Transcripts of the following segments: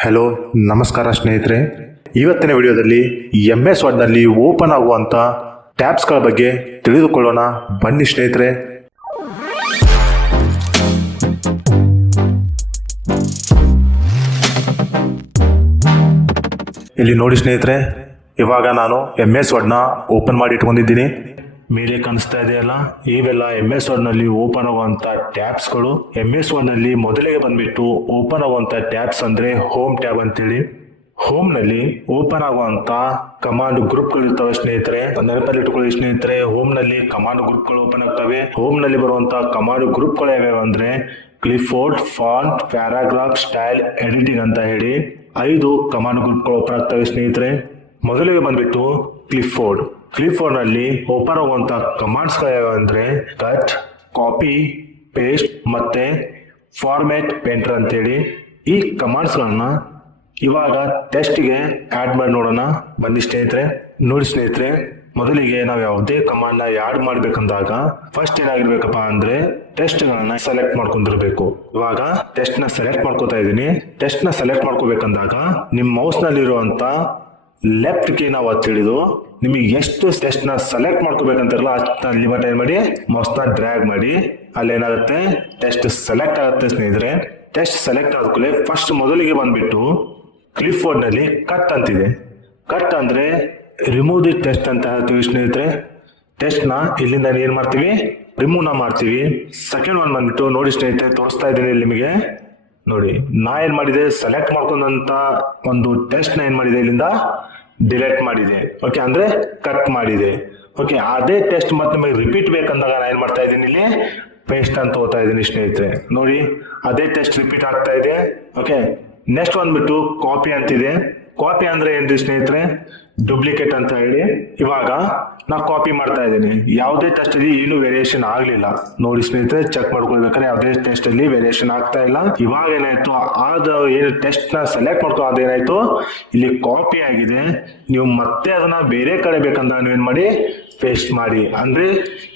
Hello, ನಮಸ್ಕಾರ ಸ್ನೇಹಿತರೆ. ಇವತ್ತಿನ ವಿಡಿಯೋದಲ್ಲಿ MS ವರ್ಡ್ನಲ್ಲಿ ಓಪನ್ ಆಗುವಂಥ ಟ್ಯಾಬ್ಸ್ಗಳ ಬಗ್ಗೆ ತಿಳಿದುಕೊಳ್ಳೋಣ. ಬನ್ನಿ ಸ್ನೇಹಿತರೆ. ಇಲ್ಲಿ ನೋಡಿ ಸ್ನೇಹಿತರೆ, ಇವಾಗ ನಾನು MS ವರ್ಡ್ನ ಓಪನ್ ಮಾಡಿ ಇಟ್ಕೊಂಡಿದ್ದೀನಿ. ಮೇಲೆ ಕಾಣಿಸ್ತಾ ಇದೆಯಲ್ಲ, ಇವೆಲ್ಲ MS ವರ್ಡ್ನಲ್ಲಿ ಓಪನ್ ಆಗುವಂಥ ಟ್ಯಾಬ್ಸ್ಗಳು. MS ವರ್ಡ್ನಲ್ಲಿ ಮೊದಲಿಗೆ ಬಂದ್ಬಿಟ್ಟು ಓಪನ್ ಆಗುವಂಥ ಟ್ಯಾಬ್ಸ್ ಅಂದರೆ ಹೋಮ್ ಟ್ಯಾಬ್ ಅಂತೇಳಿ. ಹೋಮ್ನಲ್ಲಿ ಓಪನ್ ಆಗುವಂಥ ಕಮಾಂಡ್ ಗ್ರೂಪ್ಗಳು ಇರ್ತವೆ ಸ್ನೇಹಿತರೆ. ನೆನಪಲ್ಲಿ ಇಟ್ಕೊಳ್ಳಿ ಸ್ನೇಹಿತರೆ, ಹೋಮ್ನಲ್ಲಿ ಕಮಾಂಡ್ ಗ್ರೂಪ್ಗಳು ಓಪನ್ ಆಗ್ತವೆ. ಹೋಮ್ನಲ್ಲಿ ಬರುವಂಥ ಕಮಾಂಡ್ ಗ್ರೂಪ್ಗಳು ಯಾವ್ಯಾವ ಅಂದರೆ Clifford, font, paragraph, style, editing ಅಂತ ಹೇಳಿ 5 ಕಮಾಂಡ್ ಗ್ರೂಪ್ಗಳು ಓಪನ್ ಆಗ್ತವೆ ಸ್ನೇಹಿತರೆ. ಮೊದಲಿಗೆ ಬಂದ್ಬಿಟ್ಟು ಕ್ಲಿಫೋರ್ಡ್ ನಲ್ಲಿ ಓಪನ್ ಆಗುವಂತ ಕಮಾಂಡ್ಸ್ ಯಾವ ಅಂದ್ರೆ ಕಟ್, ಕಾಪಿ, ಪೇಸ್ಟ್ ಮತ್ತೆ ಫಾರ್ಮ್ಯಾಟ್ ಪೇಂಟರ್ ಅಂತೇಳಿ. ಈ ಕಮಾಂಡ್ಸ್ ಗಳನ್ನ ಇವಾಗ ಟೆಸ್ಟ್ಗೆ ಆಡ್ ಮಾಡಿ ನೋಡೋಣ. ಬನ್ನಿ ಸ್ನೇಹಿತರೆ. ನೋಡಿ ಸ್ನೇಹಿತರೆ, ಮೊದಲಿಗೆ ನಾವು ಯಾವುದೇ ಕಮಾಂಡ್ ನ ಆಡ್ ಮಾಡ್ಬೇಕಂದಾಗ ಫಸ್ಟ್ ಏನಾಗಿರ್ಬೇಕಪ್ಪ ಅಂದ್ರೆ ಟೆಸ್ಟ್ ಗಳನ್ನ ಸೆಲೆಕ್ಟ್ ಮಾಡ್ಕೊಂಡಿರ್ಬೇಕು. ಇವಾಗ ಟೆಸ್ಟ್ ನ ಸೆಲೆಕ್ಟ್ ಮಾಡ್ಕೋತಾ ಇದ್ದೀನಿ. ಟೆಸ್ಟ್ ನ ಸೆಲೆಕ್ಟ್ ಮಾಡ್ಕೋಬೇಕಂದಾಗ ನಿಮ್ ಮೌಸ್ ನಲ್ಲಿರುವಂತ ಲೆಫ್ಟ್ ಕೀ ನಾವು ಒತ್ತಿಡಿದು ನಿಮಗೆ ಎಷ್ಟು ಟೆಸ್ಟ್ ನ ಸೆಲೆಕ್ಟ್ ಮಾಡ್ಕೋಬೇಕಂತಾರಲ್ಲ ಅಷ್ಟನ್ನ ಲಿಮಿಟ್ ಏನ್ ಮಾಡಿ ಮೌಸ್ ನ ಡ್ರ್ಯಾಗ್ ಮಾಡಿ ಅಲ್ಲೇನಾಗುತ್ತೆ ಟೆಸ್ಟ್ ಸೆಲೆಕ್ಟ್ ಆಗುತ್ತೆ ಸ್ನೇಹಿತರೆ. ಟೆಸ್ಟ್ ಸೆಲೆಕ್ಟ್ ಆದ್ಮೇಲೆ ಫಸ್ಟ್ ಮೊದಲಿಗೆ ಬಂದ್ಬಿಟ್ಟು ಕ್ಲಿಫೋರ್ಡ್ ನಲ್ಲಿ ಕಟ್ ಅಂತಿದೆ. ಕಟ್ ಅಂದ್ರೆ ರಿಮೂವ್ ದಿ ಟೆಸ್ಟ್ ಅಂತ ಹೇಳ್ತೀವಿ ಸ್ನೇಹಿತರೆ. ಟೆಸ್ಟ್ ನ ಇಲ್ಲಿಂದ ಏನ್ ಮಾಡ್ತೀವಿ, ರಿಮೂವ್ ನ ಮಾಡ್ತೀವಿ. ಸೆಕೆಂಡ್ ಒನ್ ಬಂದ್ಬಿಟ್ಟು ನೋಡಿ ಸ್ನೇಹಿತರೆ, ತೋರಿಸ್ತಾ ಇದ್ದೀನಿ ಇಲ್ಲಿ ನಿಮಗೆ. ನೋಡಿ, ನಾ ಏನ್ ಮಾಡಿದೆ, ಸೆಲೆಕ್ಟ್ ಮಾಡ್ಕೊಂಡಂತ ಒಂದು ಟೆಸ್ಟ್ ನ ಏನ್ ಮಾಡಿದೆ, ಇಲ್ಲಿಂದ ಡಿಲೀಟ್ ಮಾಡಿದೆ. ಓಕೆ, ಅಂದ್ರೆ ಕಟ್ ಮಾಡಿದೆ. ಓಕೆ, ಅದೇ ಟೆಸ್ಟ್ ಮತ್ತೆ ನಮಗೆ ರಿಪೀಟ್ ಬೇಕಂದಾಗ ನಾ ಏನ್ ಮಾಡ್ತಾ ಇದ್ದೀನಿ, ಇಲ್ಲಿ ಪೇಸ್ಟ್ ಅಂತ ಹೋಗ್ತಾ ಇದ್ದೀನಿ ಸ್ನೇಹಿತರೆ. ನೋಡಿ, ಅದೇ ಟೆಸ್ಟ್ ರಿಪೀಟ್ ಆಗ್ತಾ ಇದೆ. ಓಕೆ, ನೆಕ್ಸ್ಟ್ ಬಂದ್ಬಿಟ್ಟು ಕಾಪಿ ಅಂತಿದೆ. ಕಾಪಿ ಅಂದ್ರೆ ಏನ್ರಿ ಸ್ನೇಹಿತರೆ, ಡೂಪ್ಲಿಕೇಟ್ ಅಂತ ಹೇಳಿ. ಇವಾಗ ನಾ ಕಾಪಿ ಮಾಡ್ತಾ ಇದ್ದೀನಿ. ಯಾವುದೇ ಟೆಸ್ಟ್ ಅಲ್ಲಿ ಏನು ವೇರಿಯೇಷನ್ ಆಗ್ಲಿಲ್ಲ. ನೋಡಿ ಸ್ನೇಹಿತರೆ, ಚೆಕ್ ಮಾಡ್ಕೊಳ್ಬೇಕಾದ್ರೆ ಯಾವುದೇ ಟೆಸ್ಟ್ ಅಲ್ಲಿ ವೇರಿಯೇಷನ್ ಆಗ್ತಾ ಇಲ್ಲ. ಇವಾಗ ಏನಾಯ್ತು, ಏನು ಟೆಸ್ಟ್ ನ ಸೆಲೆಕ್ಟ್ ಮಾಡ್ಕೊ ಅದೇನಾಯ್ತು, ಇಲ್ಲಿ ಕಾಪಿ ಆಗಿದೆ. ನೀವು ಮತ್ತೆ ಅದನ್ನ ಬೇರೆ ಕಡೆ ಬೇಕಂದ್ರೆ ನೀವೇನ್ ಮಾಡಿ ಪೇಸ್ಟ್ ಮಾಡಿ, ಅಂದ್ರೆ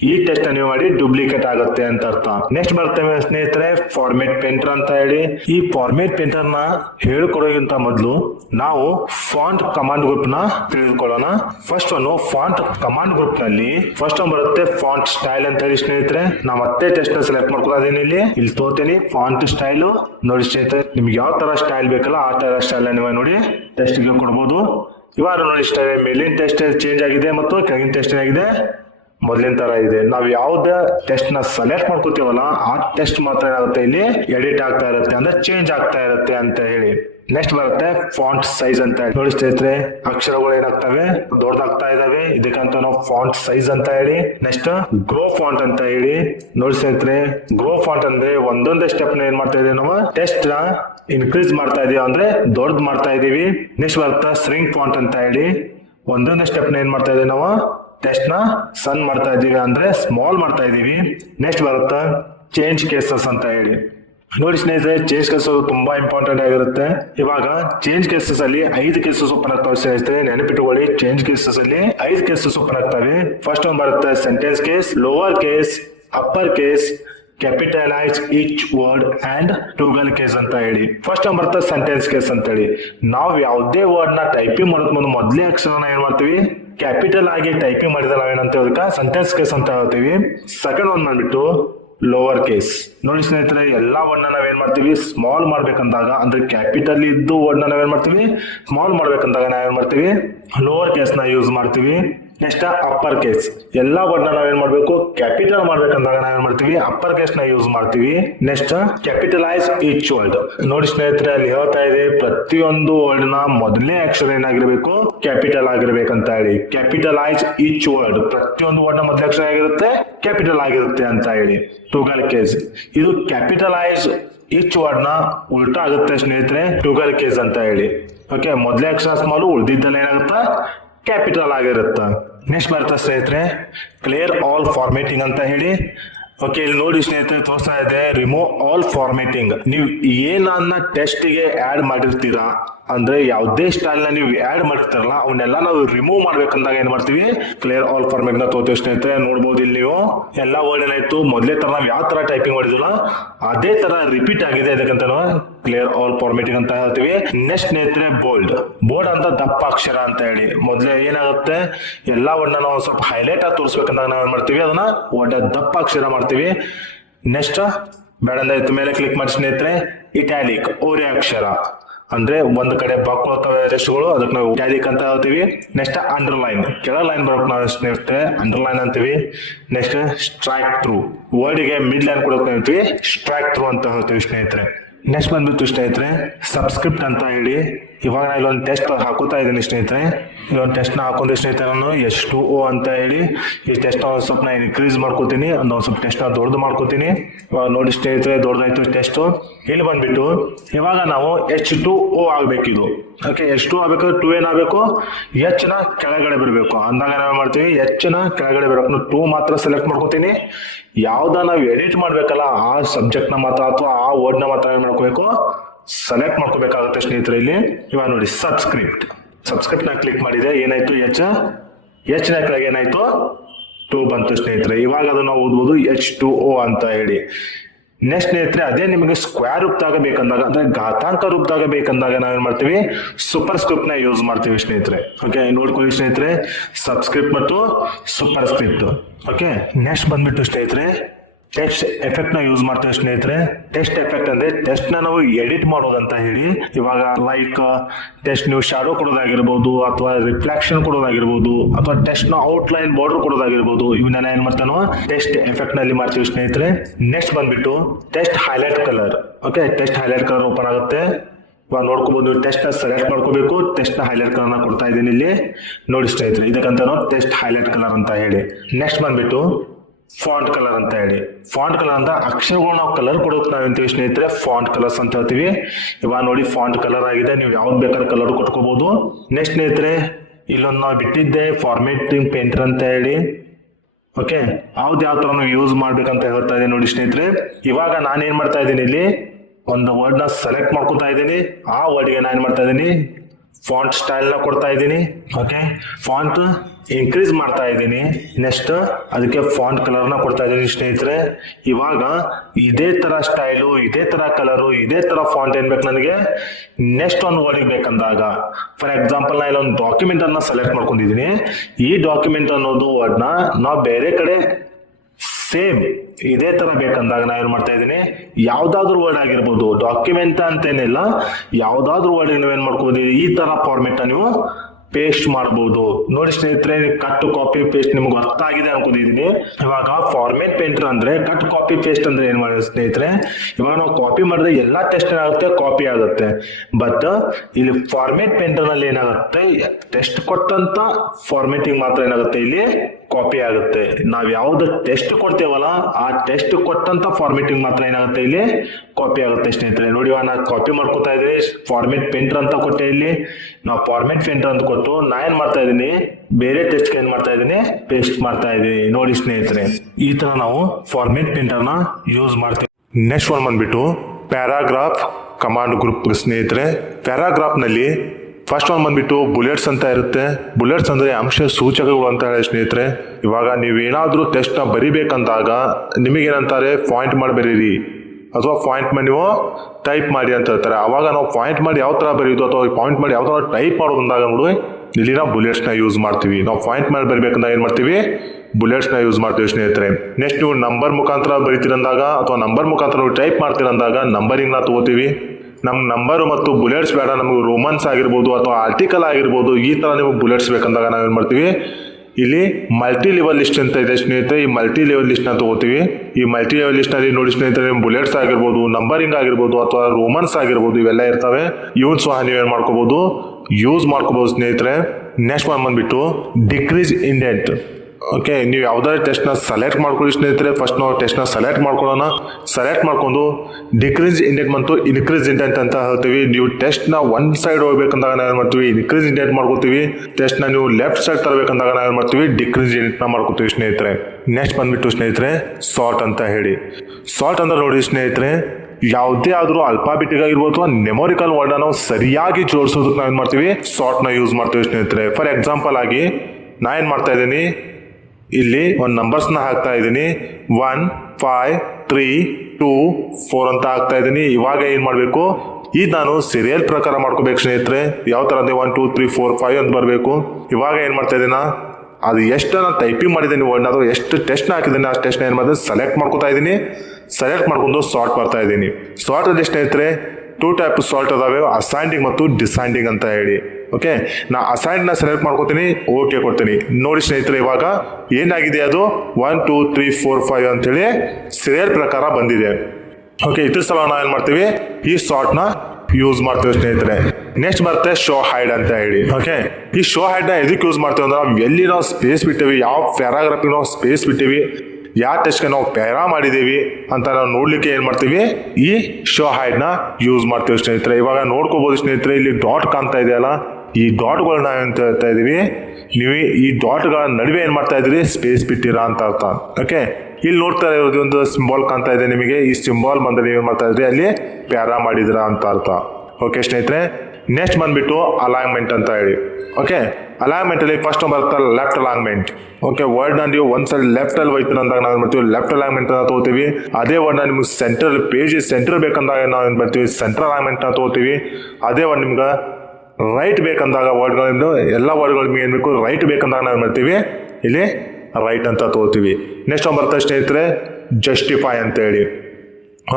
ಈ ಟೆಸ್ಟ್ ನೀವು ಮಾಡಿ ಡೂಪ್ಲಿಕೇಟ್ ಆಗುತ್ತೆ ಅಂತ ಅರ್ಥ. ನೆಕ್ಸ್ಟ್ ಬರ್ತೇವೆ ಸ್ನೇಹಿತರೆ ಫಾರ್ಮ್ಯಾಟ್ ಪೇಂಟರ್ ಅಂತ ಹೇಳಿ. ಈ ಫಾರ್ಮ್ಯಾಟ್ ಪೇಂಟರ್ ನ ಹೇಳ್ಕೊಡೋಕ್ಕಿಂತ ಮೊದಲು ನಾವು ಫಾಂಟ್ ಕಮಾಂಡ್ ಗ್ರೂಪ್ ನ ತಿಳಿದುಕೊಳ್ಳೋಣ. ಫಸ್ಟ್ ಒಂದು ಫಾಂಟ್ ಕಮಾಂಡ್ ಗ್ರೂಪ್ ನಲ್ಲಿ ಫಸ್ಟ್ ಒಂದು ಬರುತ್ತೆ ಫಾಂಟ್ ಸ್ಟೈಲ್ ಅಂತ ಹೇಳಿ ಸ್ನೇಹಿತರೆ. ನಾ ಮತ್ತೆ ಟೆಸ್ಟ್ ನ ಸೆಲೆಕ್ಟ್ ಮಾಡ್ಕೊಳ್ಳೋದೇನೆ ಇಲ್ಲಿ ತೋರ್ತೀನಿ ಫಾಂಟ್ ಸ್ಟೈಲ್. ನೋಡಿ ಸ್ನೇಹಿತರೆ, ನಿಮ್ಗೆ ಯಾವ ತರ ಸ್ಟೈಲ್ ಬೇಕಲ್ಲ ಆ ತರ ಸ್ಟೈಲ್ ನೀವು ನೋಡಿ ಟೆಸ್ಟ್ ಗೆ ಕೊಡ್ಬೋದು. ಇವಾಗ ನೋಡಿ ಸ್ಟೈಲ್ ಮೇಲಿನ ಟೆಸ್ಟ್ ಚೇಂಜ್ ಆಗಿದೆ ಮತ್ತು ಕೆಳಗಿನ ಟೆಸ್ಟ್ ಏನಾಗಿದೆ, ಮೊದಲಿನ ತರ ಇದೆ. ನಾವು ಯಾವ್ದೇ ಟೆಸ್ಟ್ ನ ಸೆಲೆಕ್ಟ್ ಮಾಡ್ಕೋತೀವಲ್ಲ ಆ ಟೆಸ್ಟ್ ಮಾತ್ರ ಏನಾಗುತ್ತೆ ಇಲ್ಲಿ ಎಡಿಟ್ ಆಗ್ತಾ ಇರುತ್ತೆ, ಅಂದ್ರೆ ಚೇಂಜ್ ಆಗ್ತಾ ಇರುತ್ತೆ ಅಂತ ಹೇಳಿ. ನೆಕ್ಸ್ಟ್ ಬರುತ್ತೆ ಫಾಂಟ್ ಸೈಜ್ ಅಂತ ಹೇಳಿ. ನೋಡಿ ಸ್ನೇಹಿತರೆ, ಅಕ್ಷರಗಳು ಏನಾಗ್ತವೆ, ದೊಡ್ಡದಾಗ್ತಾ ಇದಾವೆ. ಇದಕ್ಕಂತ ನಾವು ಫಾಂಟ್ ಸೈಜ್ ಅಂತ ಹೇಳಿ. ನೆಕ್ಸ್ಟ್ ಗ್ರೋ ಫಾಂಟ್ ಅಂತ ಹೇಳಿ. ನೋಡಿ ಸ್ನೇಹಿತರೆ, ಗ್ರೋ ಫಾಂಟ್ ಅಂದ್ರೆ ಒಂದೊಂದೇ ಸ್ಟೆಪ್ ನ ಏನ್ ಮಾಡ್ತಾ ಇದೀವಿ ನಾವು, ಟೆಸ್ಟ್ ನ ಇನ್ಕ್ರೀಸ್ ಮಾಡ್ತಾ ಇದೀವಿ, ಅಂದ್ರೆ ದೊಡ್ಡದ್ ಮಾಡ್ತಾ ಇದೀವಿ. ನೆಕ್ಸ್ಟ್ ಬರುತ್ತೆ ಸ್ಟ್ರಿಂಗ್ ಫಾಂಟ್ ಅಂತ ಹೇಳಿ. ಒಂದೊಂದೇ ಸ್ಟೆಪ್ ನ ಏನ್ ಮಾಡ್ತಾ ಇದೀವಿ ನಾವು, ಟೆಸ್ಟ್ ನ ಸಣ್ಣ ಮಾಡ್ತಾ ಇದೀವಿ, ಅಂದ್ರೆ ಸ್ಮಾಲ್ ಮಾಡ್ತಾ ಇದೀವಿ. ನೆಕ್ಸ್ಟ್ ಬರುತ್ತೆ ಚೇಂಜ್ ಕೇಸಸ್ ಅಂತ ಹೇಳಿ. ನೋಡಿ ಸ್ನೇಹಿತರೆ, ಚೇಂಜ್ ಕೇಸಸ್ ತುಂಬಾ ಇಂಪಾರ್ಟೆಂಟ್ ಆಗಿರುತ್ತೆ. ಇವಾಗ ಚೇಂಜ್ ಕೇಸಸ್ ಅಲ್ಲಿ 5 ಕೇಸಸ್ ಓಪನ್ ಆಗ್ತವೆ ಸ್ನೇಹಿತರೆ. ನೆನಪಿಟ್ಟುಕೊಳ್ಳಿ, ಚೇಂಜ್ ಕೇಸಸ್ ಅಲ್ಲಿ 5 ಕೇಸಸ್ ಓಪನ್ ಆಗ್ತವೆ. ಫಸ್ಟ್ ಒಂದು ಬರುತ್ತೆ sentence case, lower case, upper case, capitalise each word and toggle case ಅಂತ ಹೇಳಿ. ಫಸ್ಟ್ ಒಂದು ಬರುತ್ತೆ ಸೆಂಟೆನ್ಸ್ ಕೇಸ್ ಅಂತ ಹೇಳಿ. ನಾವು ಯಾವುದೇ ವರ್ಡ್ ನ ಟೈಪಿಂಗ್ ಮಾಡೋದ್ ಮೊದಲೇ ಅಕ್ಷರನ ಏನ್ ಮಾಡ್ತೀವಿ, ಕ್ಯಾಪಿಟಲ್ ಆಗಿ ಟೈಪಿಂಗ್ ಮಾಡಿದ್ರೆ ನಾವೇನಂತ ಹೇಳೋದಕ್ಕೆ ಸೆಂಟೆನ್ಸ್ ಕೇಸ್ ಅಂತ ಹೇಳ್ತೀವಿ. ಸೆಕೆಂಡ್ ಒಂದು ಬಂದ್ಬಿಟ್ಟು ಲೋವರ್ ಕೇಸ್. ನೋಡಿ ಸ್ನೇಹಿತರೆ, ಎಲ್ಲಾ ವರ್ಡ್ ನ ನಾವೇನ್ ಮಾಡ್ತೀವಿ, ಸ್ಮಾಲ್ ಮಾಡ್ಬೇಕಂದಾಗ, ಅಂದ್ರೆ ಕ್ಯಾಪಿಟಲ್ ಇದ್ದು ವರ್ಡ್ ನ ನಾವೇನ್ ಮಾಡ್ತೀವಿ, ಸ್ಮಾಲ್ ಮಾಡ್ಬೇಕಂದಾಗ ನಾವೇನ್ ಮಾಡ್ತೀವಿ, ಲೋವರ್ ಕೇಸ್ ನ ಯೂಸ್ ಮಾಡ್ತೀವಿ. Next upper case. ಎಲ್ಲಾ ವರ್ಡ್ ನ ನಾವೇನ್ ಮಾಡ್ಬೇಕು, ಕ್ಯಾಪಿಟಲ್ ಮಾಡ್ಬೇಕಂದಾಗ ನಾವೇನ್ ಮಾಡ್ತೀವಿ, ಅಪ್ಪರ್ ಕೇಸ್ ನ ಯೂಸ್ ಮಾಡ್ತೀವಿ. Next capitalise each word. ನೋಡಿ ಸ್ನೇಹಿತರೆ, ಅಲ್ಲಿ ಹೇಳ್ತಾ ಇದೆ ಪ್ರತಿಯೊಂದು ವರ್ಡ್ ನ ಮೊದಲನೇ ಅಕ್ಷರ ಏನಾಗಿರ್ಬೇಕು, ಕ್ಯಾಪಿಟಲ್ ಆಗಿರ್ಬೇಕಂತ ಹೇಳಿ. ಕ್ಯಾಪಿಟಲೈಸ್ ಈಚ್ ವರ್ಡ್, ಪ್ರತಿಯೊಂದು ವರ್ಡ್ ನ ಮೊದಲನೇ ಅಕ್ಷರ ಆಗಿರುತ್ತೆ, ಕ್ಯಾಪಿಟಲ್ ಆಗಿರುತ್ತೆ ಅಂತ ಹೇಳಿ. ಟೂಗಲ್ ಕೇಸ್, ಇದು ಕ್ಯಾಪಿಟಲೈಸ್ ಈಚ್ ವರ್ಡ್ ನ ಉಲ್ಟಾ ಆಗುತ್ತೆ ಸ್ನೇಹಿತರೆ, ಟೂಗಲ್ ಕೇಸ್ ಅಂತ ಹೇಳಿ. ಓಕೆ, ಮೊದಲೇ ಅಕ್ಷರ ಸ್ಮಾಲ್, ಉಳಿದಿದ್ದಲ್ಲ ಏನಾಗುತ್ತೆ, ಕ್ಯಾಪಿಟಲ್ ಆಗಿರುತ್ತೆ. ನೆಕ್ಸ್ಟ್ ಬರುತ್ತೆ ಸ್ನೇಹಿತರೆ ಕ್ಲಿಯರ್ ಆಲ್ ಫಾರ್ಮೇಟಿಂಗ್ ಅಂತ ಹೇಳಿ. ಓಕೆ, ಇಲ್ಲಿ ನೋಡಿ ಸ್ನೇಹಿತರೆ, ತೋರಿಸ್ತಾ ಇದೆ ರಿಮೂವ್ ಆಲ್ ಫಾರ್ಮೇಟಿಂಗ್. ನೀವು ಏನನ್ನ ಟೆಸ್ಟ್ ಗೆ ಆಡ್ ಮಾಡಿರ್ತೀರಾ ಅಂದ್ರೆ ಯಾವುದೇ ಸ್ಟೈಲ್ ನ ನೀವು ಆಡ್ ಮಾಡಿರ್ತಾರಲ್ಲ ಅವನ್ನೆಲ್ಲ ನಾವು ರಿಮೂವ್ ಮಾಡ್ಬೇಕಂದಾಗ ಏನ್ ಮಾಡ್ತೀವಿ ಕ್ಲಿಯರ್ ಆಲ್ ಫಾರ್ಮ್ಯಾಟ್ ನ ತೋತೀವಿ ಸ್ನೇಹಿತರೆ. ನೋಡ್ಬೋದು ಇಲ್ಲಿ ನೀವು ಎಲ್ಲಾ ವರ್ಡ್ ಏನಾಯ್ತು ಮೊದಲೇ ತರ ನಾವು ಯಾವ ತರ ಟೈಪಿಂಗ್ ಮಾಡಿದ್ವಲ್ಲ ಅದೇ ತರ ರಿಪೀಟ್ ಆಗಿದೆ. ಅದಕ್ಕಂತ ನಾವು ಕ್ಲಿಯರ್ ಆಲ್ ಫಾರ್ಮ್ಯಾಟಿಂಗ್ ಅಂತ ಹೇಳ್ತೀವಿ. ನೆಕ್ಸ್ಟ್ ಸ್ನೇಹಿತರೆ ಬೋಲ್ಡ್ ಅಂತ ದಪ್ಪ ಅಕ್ಷರ ಅಂತ ಹೇಳಿ ಮೊದಲೇ ಏನಾಗುತ್ತೆ ಎಲ್ಲಾ ವರ್ಡ್ನ ನಾವು ಸ್ವಲ್ಪ ಹೈಲೈಟ್ ಆಗಿ ತೋರಿಸ್ಬೇಕಂದಾಗ ನಾವು ಏನ್ ಮಾಡ್ತೀವಿ ಅದನ್ನ ಒಳ್ಳೆ ದಪ್ಪ ಅಕ್ಷರ ಮಾಡ್ತೀವಿ. ನೆಕ್ಸ್ಟ್ ಬೇಡ ಮೇಲೆ ಕ್ಲಿಕ್ ಮಾಡಿ ಸ್ನೇಹಿತರೆ ಇಟ್ಯಾಲಿಕ್ ಓರೆ ಅಕ್ಷರ ಅಂದ್ರೆ ಒಂದ್ ಕಡೆ ಬಾಕೊಳ್ತವೆ ರೆಸ್ಟ್ಗಳು ಅದಕ್ಕೆ ನಾವು ಇಟ್ಯಾಲಿಕ್ ಅಂತ ಹೇಳ್ತೀವಿ. ನೆಕ್ಸ್ಟ್ ಅಂಡರ್ಲೈನ್ ಕೆಳ ಲೈನ್ ಬರೋಕ್ ನಾವು ಸ್ನೇಹಿತರೆ ಅಂಡರ್ಲೈನ್ ಅಂತೀವಿ. ನೆಕ್ಸ್ಟ್ ಸ್ಟ್ರೈಕ್ ಥ್ರೂ ವರ್ಡ್ಗೆ ಮಿಡ್ ಲೈನ್ ಕೊಡೋಕೆ ಹೇಳ್ತೀವಿ ಸ್ಟ್ರೈಕ್ ಥ್ರೂ ಅಂತ ಹೇಳ್ತೀವಿ ಸ್ನೇಹಿತರೆ. ನೆಕ್ಸ್ಟ್ ಬಂದ್ಬಿಟ್ಟು ಸ್ನೇಹಿತರೆ ಸಬ್ಸ್ಕ್ರಿಪ್ಟ್ ಅಂತ ಹೇಳಿ ಇವಾಗ ನಾನು ಇಲ್ಲೊಂದು ಟೆಸ್ಟ್ ಹಾಕೋತಾ ಇದ್ದೀನಿ ಸ್ನೇಹಿತರೆ. ಇಲ್ಲೊಂದು ಟೆಸ್ಟ್ ನ ಹಾಕೊಂಡ್ರೆ ಸ್ನೇಹಿತರೆ ನಾನು H2O ಅಂತ ಹೇಳಿ ಈ ಟೆಸ್ಟ್ ನ ಸ್ವಲ್ಪ ನಾನು ಇನ್ಕ್ರೀಸ್ ಮಾಡ್ಕೋತೀನಿ ಒಂದು ಸ್ವಲ್ಪ ಟೆಸ್ಟ್ ನ ದೊಡ್ಡದು ಮಾಡ್ಕೋತೀನಿ. ಇವಾಗ ನೋಡಿ ಸ್ನೇಹಿತರೆ ದೊಡ್ಡದಾಯ್ತು ಟೆಸ್ಟ್. ಇಲ್ಲಿ ಬಂದ್ಬಿಟ್ಟು ಇವಾಗ ನಾವು H2O ಆಗ್ಬೇಕು ಇದು. ಓಕೆ H2 ಆಗ್ಬೇಕು 2 ಏನಾಗಬೇಕು H ನ ಕೆಳಗಡೆ ಬರಬೇಕು. ಅಂದಾಗ ನಾವು ಮಾಡ್ತೀವಿ H ನ ಕೆಳಗಡೆ ಬರಬೇಕು. 2 ಮಾತ್ರ ಸೆಲೆಕ್ಟ್ ಮಾಡ್ಕೋತೀನಿ. ಯಾವ್ದ ನಾವು ಎಡಿಟ್ ಮಾಡ್ಬೇಕಲ್ಲ ಆ ಸಬ್ಜೆಕ್ಟ್ ನ ಮಾತ್ರ ಅಥವಾ ಆ ವರ್ಡ್ ನ ಮಾತ್ರ ಏನ್ ಮಾಡ್ಕೋಬೇಕು ಸೆಲೆಕ್ಟ್ ಮಾಡ್ಕೋಬೇಕಾಗುತ್ತೆ ಸ್ನೇಹಿತರೆ. ಇಲ್ಲಿ ಇವಾಗ ನೋಡಿ ಸಬ್ಸ್ಕ್ರಿಪ್ಟ್ ನ ಕ್ಲಿಕ್ ಮಾಡಿದೆ ಏನಾಯ್ತು H ನ ಕೆಳಗೆ ಏನಾಯ್ತು 2 ಬಂತು ಸ್ನೇಹಿತರೆ. ಇವಾಗ ಅದನ್ನ ನಾವು ಓದ್ಬೋದು H2O ಅಂತ ಹೇಳಿ. ನೆಕ್ಸ್ಟ್ ಸ್ನೇಹಿತರೆ ಅದೇ ನಿಮಗೆ ಸ್ಕ್ವೇರ್ ರೂಪದಾಗ ಬೇಕಂದಾಗ ಅಂದ್ರೆ ಘಾತಾಂಕ ರೂಪದಾಗ ಬೇಕಂದಾಗ ನಾವೇನ್ ಮಾಡ್ತೀವಿ ಸೂಪರ್ ಸ್ಕ್ರಿಪ್ಟ್ ನ ಯೂಸ್ ಮಾಡ್ತೀವಿ ಸ್ನೇಹಿತರೆ. ಓಕೆ ನೋಡ್ಕೊಳ್ಳಿ ಸ್ನೇಹಿತರೆ ಸಬ್ಸ್ಕ್ರಿಪ್ಟ್ ಮತ್ತು ಸೂಪರ್ ಸ್ಕ್ರಿಪ್ಟ್. ಓಕೆ ನೆಕ್ಸ್ಟ್ ಬಂದ್ಬಿಟ್ಟು ಸ್ನೇಹಿತರೆ ಟೆಕ್ಸ್ಟ್ ಎಫೆಕ್ಟ್ ನ ಯೂಸ್ ಮಾಡ್ತೇವೆ ಸ್ನೇಹಿತರೆ. ಟೆಕ್ಸ್ಟ್ ಎಫೆಕ್ಟ್ ಅಂದ್ರೆ ಟೆಕ್ಸ್ಟ್ ನ ನಾವು ಎಡಿಟ್ ಮಾಡೋದಂತ ಹೇಳಿ ಇವಾಗ ಲೈಕ್ ಟೆಕ್ಸ್ಟ್ ನೀವು ಶಾಡೋ ಕೊಡೋದಾಗಿರ್ಬೋದು ಅಥವಾ ರಿಫ್ಲೆಕ್ಷನ್ ಕೊಡೋದಾಗಿರ್ಬೋದು ಅಥವಾ ಟೆಕ್ಸ್ಟ್ ನ ಔಟ್ಲೈನ್ ಬಾರ್ಡರ್ ಕೊಡೋದಾಗಿರ್ಬೋದು ಇವನ್ನೆಲ್ಲ ಏನ್ ಮಾಡ್ತಾನೋ ಟೆಕ್ಸ್ಟ್ ಎಫೆಕ್ಟ್ ನಲ್ಲಿ ಮಾಡ್ತೀವಿ ಸ್ನೇಹಿತರೆ. ನೆಕ್ಸ್ಟ್ ಬಂದ್ಬಿಟ್ಟು text highlight colour. Okay text highlight colour open ಆಗುತ್ತೆ. ಇವಾಗ ನೋಡ್ಕೋಬಹುದು ಟೆಸ್ಟ್ ನ ಸೆಲೆಕ್ಟ್ ಮಾಡ್ಕೋಬೇಕು. ಟೆಸ್ಟ್ ನ ಹೈಲೈಟ್ ಕಲರ್ ನ ಕೊಡ್ತಾ ಇದ್ದೀನಿ ಇಲ್ಲಿ ನೋಡಿ ಸ್ನೇಹಿತರೆ. ಇದಕ್ಕಂತ ನಾವು ಟೆಕ್ಸ್ಟ್ ಹೈಲೈಟ್ ಕಲರ್ ಅಂತ ಹೇಳಿ. ನೆಕ್ಸ್ಟ್ ಬಂದ್ಬಿಟ್ಟು ಫಾಂಟ್ ಕಲರ್ ಅಂತ ಹೇಳಿ. ಫಾಂಟ್ ಕಲರ್ ಅಂತ ಅಕ್ಷರಗಳು ನಾವು ಕಲರ್ ಕೊಡೋಕೆ ನಾವು ಅಂತೀವಿ ಸ್ನೇಹಿತರೆ ಫಾಂಟ್ ಕಲರ್ಸ್ ಅಂತ ಹೇಳ್ತೀವಿ. ಇವಾಗ ನೋಡಿ ಫಾಂಟ್ ಕಲರ್ ಆಗಿದೆ. ನೀವು ಯಾವ್ದು ಬೇಕಾದ್ರೆ ಕಲರ್ ಕೊಟ್ಕೋಬಹುದು. ನೆಕ್ಸ್ಟ್ ಸ್ನೇಹಿತರೆ ಇಲ್ಲೊಂದು ನಾವು ಬಿಟ್ಟಿದ್ದೆ ಫಾರ್ಮೇಟಿಂಗ್ ಪೇಂಟರ್ ಅಂತ ಹೇಳಿ. ಓಕೆ ಯಾವ್ದು ಯಾವ ತರ ನಾವು ಯೂಸ್ ಮಾಡ್ಬೇಕಂತ ಹೇಳ್ತಾ ಇದ್ದೀನಿ ನೋಡಿ ಸ್ನೇಹಿತರೆ. ಇವಾಗ ನಾನು ಏನ್ ಮಾಡ್ತಾ ಇದ್ದೀನಿ ಇಲ್ಲಿ ಒಂದು ವರ್ಡ್ ನ ಸೆಲೆಕ್ಟ್ ಮಾಡ್ಕೊತಾ ಇದ್ದೀನಿ. ಆ ವರ್ಡ್ಗೆ ನಾನು ಏನ್ ಮಾಡ್ತಾ ಇದ್ದೀನಿ ಫಾಂಟ್ ಸ್ಟೈಲ್ ನ ಕೊಡ್ತಾ ಇದ್ದೀನಿ. ಓಕೆ ಫಾಂಟ್ ಇನ್ಕ್ರೀಸ್ ಮಾಡ್ತಾ ಇದ್ದೀನಿ. ನೆಕ್ಸ್ಟ್ ಅದಕ್ಕೆ ಫಾಂಟ್ ಕಲರ್ ನ ಕೊಡ್ತಾ ಇದ್ದೀನಿ ಸ್ನೇಹಿತರೆ. ಇವಾಗ ಇದೇ ತರ ಸ್ಟೈಲು ಇದೇ ತರ ಕಲರು ಇದೇ ತರ ಫಾಂಟ್ ಏನ್ ಬೇಕು ನನಗೆ ನೆಕ್ಸ್ಟ್ ಒಂದು ವರ್ಡ್ ಬೇಕಂದಾಗ ಫಾರ್ ಎಕ್ಸಾಂಪಲ್ ನಾ ಇಲ್ಲೊಂದು ಡಾಕ್ಯುಮೆಂಟ್ ಅನ್ನ ಸೆಲೆಕ್ಟ್ ಮಾಡ್ಕೊಂಡಿದ್ದೀನಿ. ಈ ಡಾಕ್ಯುಮೆಂಟ್ ಅನ್ನೋದು ವರ್ಡ್ ನ ನಾವು ಬೇರೆ ಕಡೆ ಸೇಮ್ ಇದೇ ತರ ಬೇಕಂದಾಗ ನಾ ಏನ್ ಮಾಡ್ತಾ ಇದ್ದೀನಿ ಯಾವ್ದಾದ್ರು ವರ್ಡ್ ಆಗಿರ್ಬೋದು ಡಾಕ್ಯುಮೆಂಟ್ ಅಂತೇನಿಲ್ಲ ಯಾವ್ದಾದ್ರು ವರ್ಡ್ ನೀವೇನ್ ಮಾಡ್ಕೋಬಹುದು ಈ ತರ ಫಾರ್ಮೆಟ್ ನೀವು ಪೇಸ್ಟ್ ಮಾಡಬಹುದು. ನೋಡಿ ಸ್ನೇಹಿತರೆ ಕಟ್ ಕಾಪಿ ಪೇಸ್ಟ್ ನಿಮ್ಗೆ ಅರ್ಥ ಆಗಿದೆ ಅನ್ಕೊಂಡಿದೀನಿ. ಇವಾಗ ಫಾರ್ಮೇಟ್ ಪೇಂಟರ್ ಅಂದ್ರೆ ಕಟ್ ಕಾಪಿ ಪೇಸ್ಟ್ ಅಂದ್ರೆ ಏನ್ ಮಾಡಿದ್ರೆ ಸ್ನೇಹಿತರೆ ಇವಾಗ ನಾವು ಕಾಪಿ ಮಾಡಿದ್ರೆ ಎಲ್ಲಾ ಟೆಸ್ಟ್ ಏನಾಗುತ್ತೆ ಕಾಪಿ ಆಗುತ್ತೆ. ಬಟ್ ಇಲ್ಲಿ ಫಾರ್ಮೇಟ್ ಪೇಂಟರ್ ನಲ್ಲಿ ಏನಾಗುತ್ತೆ ಟೆಸ್ಟ್ ಕೊಟ್ಟಂತ ಫಾರ್ಮೇಟಿಂಗ್ ಮಾತ್ರ ಏನಾಗುತ್ತೆ ಇಲ್ಲಿ ಕಾಪಿ ಆಗುತ್ತೆ. ನಾವ್ ಯಾವ್ದು ಟೆಸ್ಟ್ ಕೊಡ್ತೇವಲ್ಲ ಆ ಟೆಸ್ಟ್ ಕೊಟ್ಟಂತ ಫಾರ್ಮೇಟಿಂಗ್ ಮಾತ್ರ ಏನಾಗುತ್ತೆ ಇಲ್ಲಿ ಕಾಪಿ ಆಗುತ್ತೆ ಸ್ನೇಹಿತರೆ. ನೋಡಿ ನಾ ಕಾಪಿ ಮಾಡ್ಕೊತಾ ಇದ್ದೀನಿ ಫಾರ್ಮೇಟ್ ಪೇಂಟರ್ ಅಂತ ಕೊಟ್ಟೆ. ಇಲ್ಲಿ ನಾವು ಫಾರ್ಮೇಟ್ ಪೇಂಟರ್ ಅಂತ ಕೊಟ್ಟು ನಾ ಏನ್ ಮಾಡ್ತಾ ಇದ್ದೀನಿ ಬೇರೆ ಟೆಸ್ಟ್ ಏನ್ ಮಾಡ್ತಾ ಇದ್ದೀನಿ ಪೇಸ್ಟ್ ಮಾಡ್ತಾ ಇದ್ದೀನಿ. ನೋಡಿ ಸ್ನೇಹಿತರೆ ಈ ತರ ನಾವು ಫಾರ್ಮೇಟ್ ಪೇಂಟರ್ ನ ಯೂಸ್ ಮಾಡ್ತೀವಿ. ನೆಕ್ಸ್ಟ್ ಒನ್ ಬಂದ್ಬಿಟ್ಟು ಪ್ಯಾರಾಗ್ರಾಫ್ ಕಮಾಂಡ್ ಗ್ರೂಪ್ ಸ್ನೇಹಿತರೆ. ಪ್ಯಾರಾಗ್ರಾಫ್ ನಲ್ಲಿ ಫಸ್ಟ್ ಒನ್ ಬಂದ್ಬಿಟ್ಟು ಬುಲೆಟ್ಸ್ ಅಂತ ಇರುತ್ತೆ. ಬುಲೆಟ್ಸ್ ಅಂದ್ರೆ ಅಂಶ ಸೂಚಕಗಳು ಅಂತ ಹೇಳಿ ಸ್ನೇಹಿತರೆ. ಇವಾಗ ನೀವೇನಾದ್ರೂ ಟೆಸ್ಟ್ ನ ಬರಿಬೇಕಂದಾಗ ನಿಮಗೇನಂತಾರೆ ಪಾಯಿಂಟ್ ಮಾಡಿ ಬರೀರಿ ಅಥವಾ ಪಾಯಿಂಟ್ ಮಾಡಿ ನೀವು ಟೈಪ್ ಮಾಡಿ ಅಂತ ಹೇಳ್ತಾರೆ. ಅವಾಗ ನಾವು ಪಾಯಿಂಟ್ ಮಾಡಿ ಯಾವ ತರ ಬರೆಯೋದು ಅಥವಾ ಪಾಯಿಂಟ್ ಮಾಡಿ ಯಾವ ತರ ಟೈಪ್ ಮಾಡೋದು ಅಂದಾಗ ನೋಡಿ ಇಲ್ಲಿ ನಾವು ಬುಲೆಟ್ಸ್ ನ ಯೂಸ್ ಮಾಡ್ತೀವಿ. ನಾವು ಪಾಯಿಂಟ್ ಮಾಡಿ ಬರಿಬೇಕಂದಾಗ ಏನ್ ಮಾಡ್ತೀವಿ ಬುಲೆಟ್ಸ್ ನ ಯೂಸ್ ಮಾಡ್ತೀವಿ ಸ್ನೇಹಿತರೆ. ನೆಕ್ಸ್ಟ್ ನೀವು ನಂಬರ್ ಮುಖಾಂತರ ಬರೀತಿರಂದಾಗ ಅಥವಾ ನಂಬರ್ ಮುಖಾಂತರ ನೀವು ಟೈಪ್ ಮಾಡ್ತಿರಂದಾಗ ನಂಬರಿಂಗ್ ನ ತಗೋತೀವಿ. ನಮ್ ನಂಬರ್ ಮತ್ತು ಬುಲೆಟ್ಸ್ ಬೇಡ ನಮ್ಗೆ ರೋಮನ್ಸ್ ಆಗಿರ್ಬೋದು ಅಥವಾ ಆರ್ಟಿಕಲ್ ಆಗಿರ್ಬೋದು ಈ ತರ ನೀವು ಬುಲೆಟ್ಸ್ ಬೇಕಂದಾಗ ನಾವೇನ್ ಮಾಡ್ತೀವಿ ಇಲ್ಲಿ ಮಲ್ಟಿ ಲೆವೆಲ್ ಲಿಸ್ಟ್ ಅಂತ ಇದೆ ಸ್ನೇಹಿತರೆ. ಈ ಮಲ್ಟಿ ಲೆವೆಲ್ ಲಿಸ್ಟ್ ನ ತಗೋತೀವಿ. ಈ ಮಲ್ಟಿ ಲೆವೆಲ್ ಲಿಸ್ಟ್ ನಲ್ಲಿ ನೋಡಿ ಸ್ನೇಹಿತರೆ ಬುಲೆಟ್ಸ್ ಆಗಿರ್ಬೋದು ನಂಬರಿಂಗ್ ಆಗಿರ್ಬೋದು ಅಥವಾ ರೋಮನ್ಸ್ ಆಗಿರ್ಬೋದು ಇವೆಲ್ಲ ಇರ್ತವೆ. ಇವನ್ ಸಹ ನೀವೇನ್ ಮಾಡ್ಕೋಬಹುದು ಯೂಸ್ ಮಾಡ್ಕೋಬಹುದು ಸ್ನೇಹಿತರೆ. ನೆಕ್ಸ್ಟ್ ಒನ್ ಬಂದ್ಬಿಟ್ಟು ಡಿಕ್ರೀಸ್ ಇಂಡೆಂಟ್. ಓಕೆ ನೀವು ಯಾವ್ದಾದ್ರು ಟೆಸ್ಟ್ ನ ಸೆಲೆಕ್ಟ್ ಮಾಡ್ಕೊಳ್ಳಿ ಸ್ನೇಹಿತರೆ. ಫಸ್ಟ್ ನಾವು ಟೆಸ್ಟ್ ನ ಸೆಲೆಕ್ಟ್ ಮಾಡ್ಕೊಳ್ಳೋಣ. ಸೆಲೆಕ್ಟ್ ಮಾಡ್ಕೊಂಡು ಡಿಕ್ರೀಸ್ ಇಂಡೆಂಟ್ ಮತ್ತು ಇನ್ಕ್ರೀಸ್ ಇಂಡೆಂಟ್ ಅಂತ ಹೇಳ್ತೀವಿ. ನೀವು ಟೆಸ್ಟ್ ನ ಒನ್ ಸೈಡ್ ಹೋಗ್ಬೇಕಂದಾಗ ನಾವೇನ್ ಮಾಡ್ತೀವಿ ಇನ್ಕ್ರೀಸ್ ಇಂಡೆಂಟ್ ಮಾಡ್ಕೋತೀವಿ. ಟೆಸ್ಟ್ ನ ನೀವು ಲೆಫ್ಟ್ ಸೈಡ್ ತರಬೇಕಂದಾಗ ನಾವೇನ್ ಮಾಡ್ತೀವಿ ಡಿಕ್ರೀಸ್ ಇಂಡೆಂಟ್ ನ ಮಾಡ್ಕೋತೀವಿ ಸ್ನೇಹಿತರೆ. ನೆಕ್ಸ್ಟ್ ಬಂದ್ಬಿಟ್ಟು ಸ್ನೇಹಿತರೆ ಸಾರ್ಟ್ ಅಂತ ಹೇಳಿ. ಸಾರ್ಟ್ ಅಂದ್ರೆ ನೋಡಿ ಸ್ನೇಹಿತರೆ ಯಾವುದೇ ಆದ್ರೂ ಅಲ್ಫಾಬೆಟಿಕ್ ಆಗಿರ್ಬೋದು ಅಥವಾ ನೆಮೋರಿಕಲ್ ವರ್ಡ್ ನಾವು ಸರಿಯಾಗಿ ಜೋಡಿಸೋದಕ್ಕೆ ನಾವೇನ್ ಮಾಡ್ತೀವಿ ಸಾರ್ಟ್ ನ ಯೂಸ್ ಮಾಡ್ತೀವಿ ಸ್ನೇಹಿತರೆ. ಫಾರ್ ಎಕ್ಸಾಂಪಲ್ ಆಗಿ ನಾ ಏನ್ ಮಾಡ್ತಾ ಇದ್ದೀನಿ, ಇಲ್ಲಿ ಒಂದು ನಂಬರ್ಸ್ನ ಹಾಕ್ತಾ ಇದ್ದೀನಿ. 1 5 3 2 4 ಅಂತ ಹಾಕ್ತಾ ಇದ್ದೀನಿ. ಇವಾಗ ಏನ್ ಮಾಡಬೇಕು, ಇದು ನಾನು ಸೀರಿಯಲ್ ಪ್ರಕಾರ ಮಾಡ್ಕೋಬೇಕು ಸ್ನೇಹಿತರೆ. ಯಾವ ತರ ಅಂದ್ರೆ 1 2 3 4 5 ಅಂತ ಬರಬೇಕು. ಇವಾಗ ಏನ್ ಮಾಡ್ತಾ ಇದ್ದೀನ, ಅದು ಎಷ್ಟು ನಾನು ಟೈಪಿಂಗ್ ಮಾಡಿದ್ದೀನಿ ವರ್ಡ್, ಅದು ಎಷ್ಟು ಟೆಸ್ಟ್ನ ಹಾಕಿದ್ದೀನಿ, ಆ ಟೆಸ್ಟ್ನ ಏನು ಮಾಡಿದ್ರೆ ಸೆಲೆಕ್ಟ್ ಮಾಡ್ಕೋತಾ ಇದ್ದೀನಿ. ಸೆಲೆಕ್ಟ್ ಮಾಡ್ಕೊಂಡು ಸಾರ್ಟ್ ಬರ್ತಾ ಇದ್ದೀನಿ. ಸಾರ್ಟ್ ಅಲ್ಲಿ ಸ್ನೇಹಿತರೆ 2 ಟೈಪ್ ಸಾರ್ಟ್ ಅದಾವೆ, ಅಸೈಂಡಿಂಗ್ ಮತ್ತು ಡಿಸೈಂಡಿಂಗ್ ಅಂತ ಹೇಳಿ. ಓಕೆ, ನಾ ಅಸೈನ್ಡ್ನ ಸೆಲೆಕ್ಟ್ ಮಾಡ್ಕೋತೀನಿ, ಓಕೆ ಕೊಡ್ತೀನಿ. ನೋಡಿ ಸ್ನೇಹಿತರೆ, ಇವಾಗ ಏನಾಗಿದೆ, ಅದು 1 2 3 4 5 ಅಂತೇಳಿ ಸೀರಿಯಲ್ ಪ್ರಕಾರ ಬಂದಿದೆ. ಓಕೆ, ಇದ್ರ ಸಲ ನಾವು ಏನು ಮಾಡ್ತೀವಿ, ಈ ಸಾರ್ಟ್ನ ಯೂಸ್ ಮಾಡ್ತೀವಿ ಸ್ನೇಹಿತರೆ. ನೆಕ್ಸ್ಟ್ ಬರುತ್ತೆ ಶೋ ಹೈಡ್ ಅಂತ ಹೇಳಿ. ಓಕೆ, ಈ ಶೋ ಹೈಡ್ನ ಎದಕ್ಕೆ ಯೂಸ್ ಮಾಡ್ತೀವಿ ಅಂದ್ರೆ, ನಾವು ಎಲ್ಲಿ ನಾವು ಸ್ಪೇಸ್ ಬಿಟ್ಟಿವಿ, ಯಾವ ಪ್ಯಾರಾಗ್ರಾಫಿಗೆ ನಾವು ಸ್ಪೇಸ್ ಬಿಟ್ಟಿವಿ, ಯಾವ ಟೆಸ್ಟ್ಗೆ ನಾವು ಪ್ಯಾರಾ ಮಾಡಿದ್ದೀವಿ ಅಂತ ನಾವು ನೋಡ್ಲಿಕ್ಕೆ ಏನು ಮಾಡ್ತೀವಿ, ಈ ಶೋ ಹೈಡ್ನ ಯೂಸ್ ಮಾಡ್ತೀವಿ ಸ್ನೇಹಿತರೆ. ಇವಾಗ ನೋಡ್ಕೋಬಹುದು ಸ್ನೇಹಿತರೆ, ಇಲ್ಲಿ ಡಾಟ್ ಕಾಣ್ತಾ ಇದೆಯಲ್ಲ, ಈ ಡಾಟ್ಗಳನ್ನ ಅಂತ ಹೇಳ್ತಾ ಇದೀವಿ, ನೀವು ಈ ಡಾಟ್ಗಳ ನಡುವೆ ಏನು ಮಾಡ್ತಾ ಇದ್ರಿ, ಸ್ಪೇಸ್ ಬಿಟ್ಟಿರಾ ಅಂತ ಅರ್ಥ. ಓಕೆ, ಇಲ್ಲಿ ನೋಡ್ತಾ ಇರೋದು ಒಂದು ಸಿಂಬಾಲ್ ಕಾಣ್ತಾ ಇದೆ ನಿಮಗೆ, ಈ ಸಿಂಬಾಲ್ ಬಂದ್ರೆ ನೀವು ಏನು ಮಾಡ್ತಾ ಇದ್ರಿ, ಅಲ್ಲಿ ಪ್ಯಾರಾ ಮಾಡಿದಿರಾ ಅಂತ ಅರ್ಥ. ಓಕೆ ಸ್ನೇಹಿತರೆ, ನೆಕ್ಸ್ಟ್ ಬಂದ್ಬಿಟ್ಟು ಅಲೈನ್ಮೆಂಟ್ ಅಂತ ಹೇಳಿ. ಓಕೆ, ಅಲೈನ್ಮೆಂಟ್ ಅಲ್ಲಿ ಫಸ್ಟ್ ಬರುತ್ತೆ ಲೆಫ್ಟ್ ಅಲೈನ್ಮೆಂಟ್. ಓಕೆ, ವರ್ಡ್ ನೀವು ಒಂದ್ಸಲ ಲೆಫ್ಟ್ ಅಲ್ಲಿ ಹೋಯ್ತು ಅಂದಾಗ ನಾವು ಏನ್ ಮಾಡ್ತೀವಿ, ಲೆಫ್ಟ್ ಅಲೈನ್ಮೆಂಟ್ ಅಂತ ತಗೋತೀವಿ. ಅದೇ ವರ್ಡ್ ನಿಮ್ಗೆ ಸೆಂಟ್ರಲ್ ಪೇಜ್ ಸೆಂಟರ್ ಬೇಕಂದಾಗ ನಾವು ಏನ್ ಮಾಡ್ತೀವಿ, ಸೆಂಟ್ರಲ್ ಅಲೈನ್ಮೆಂಟ್ ಅಂತ ತಗೋತೀವಿ. ಅದೇ ವರ್ಡ್ ನಿಮ್ಗೆ ರೈಟ್ ಬೇಕಂದಾಗ ವರ್ಡ್ಗಳಿಂದ ಎಲ್ಲ ವರ್ಡ್ಗಳು ನಿಮ್ಗೆ ಏನು ಬೇಕು, ರೈಟ್ ಬೇಕಂದಾಗ ನಾವು ಮಾಡ್ತೀವಿ, ಇಲ್ಲಿ ರೈಟ್ ಅಂತ ತಗೋತೀವಿ. ನೆಕ್ಸ್ಟ್ ಬರ್ತದೆ ಸ್ನೇಹಿತರೆ ಜಸ್ಟಿಫೈ ಅಂತ ಹೇಳಿ.